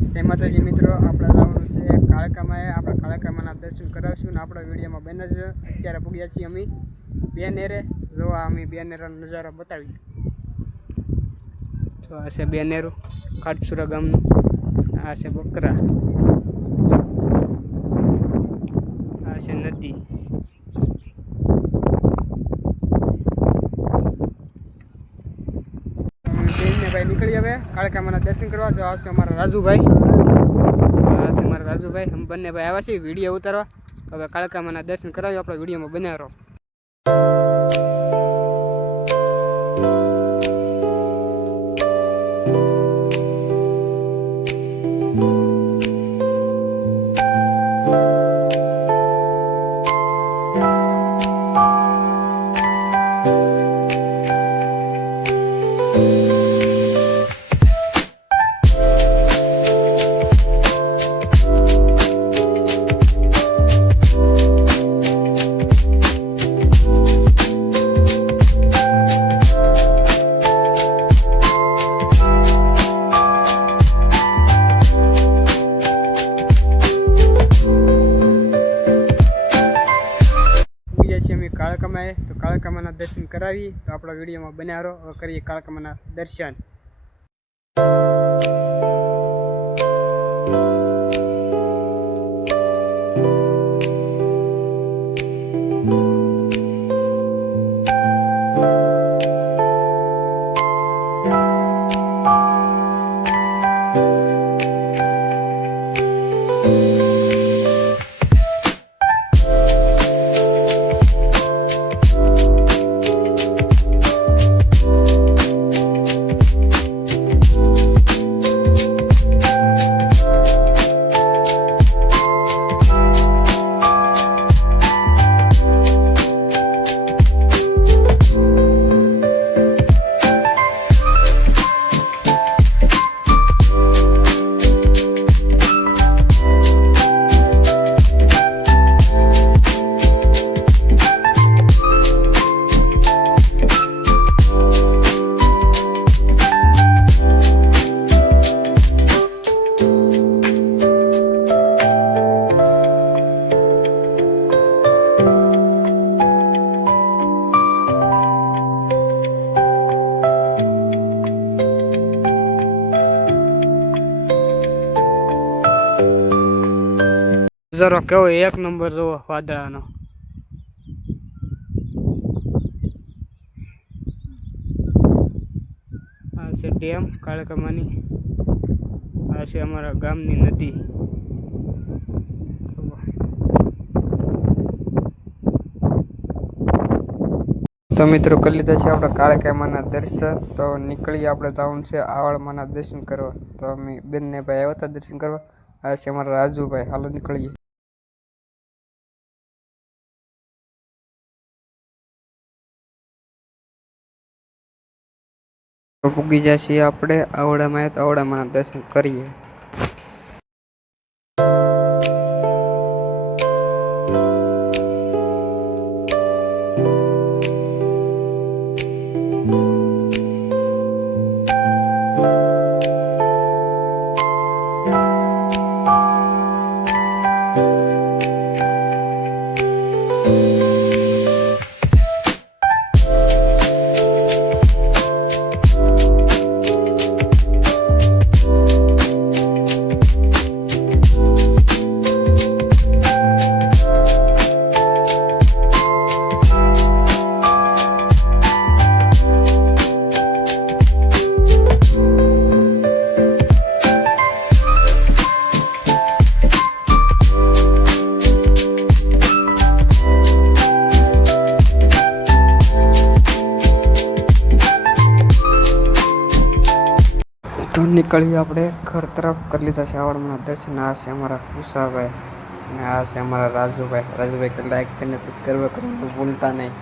જય માતાજી મિત્રો, આપણે જવાનું છે કાળકામાં. આપણે કાળકામાંના દર્શન કરાવશું ને આપણા વિડીયોમાં બને જ. અત્યારે પૂગ્યા છીએ અમે બેનેરે. જોવા અમે બેનેરાનો નજારો બતાવી. તો આ છે બેનેરું, કાટસુરા ગામનું. આ છે બકરા, આ છે નદી. ભાઈ નીકળી હવે કાળકામાંના દર્શન કરવા. જો આવશે અમારા રાજુભાઈ. આવશે અમારા રાજુભાઈ. અમે બંને ભાઈ આવ્યા છીએ વિડીયો ઉતારવા. હવે કાળકામાંના દર્શન કરાવ્યો. આપણે વિડીયોમાં બનાવો. કાળકામાં તો કાળકામાંના દર્શન કરાવી. તો આપણા વિડીયોમાં બનાવો. કરીએ કાળકામાંના દર્શન. નજારો કેવો એક નંબર જોવો વાદળાનો. આ છે ડેમ કાળકામાંની. આ છે અમારા ગામની નદી. તો મિત્રો કરી લીધા છે આપણે કાળકામાંના દર્શન. તો નીકળીએ આપણે જવાનું છે આવળમાંના દર્શન કરવા. તો અમે બંને ભાઈ આવ્યા હતા દર્શન કરવા. આ છે અમારા રાજુભાઈ. હાલો નીકળીએ. પૂગી જાય છીએ આપણે આવડામાં. તો આવડામાંના દર્શન કરીએ. તો નીકળીએ આપણે ઘર તરફ. કરી લીધા છે આવડમાં દર્શન. આ છે અમારા ઉષાભાઈ અને આ છે અમારા રાજુભાઈ. રાજુભાઈ કે લાઈક ચેનલ સબસ્ક્રાઈબ કરવાનું ભૂલતા નહીં.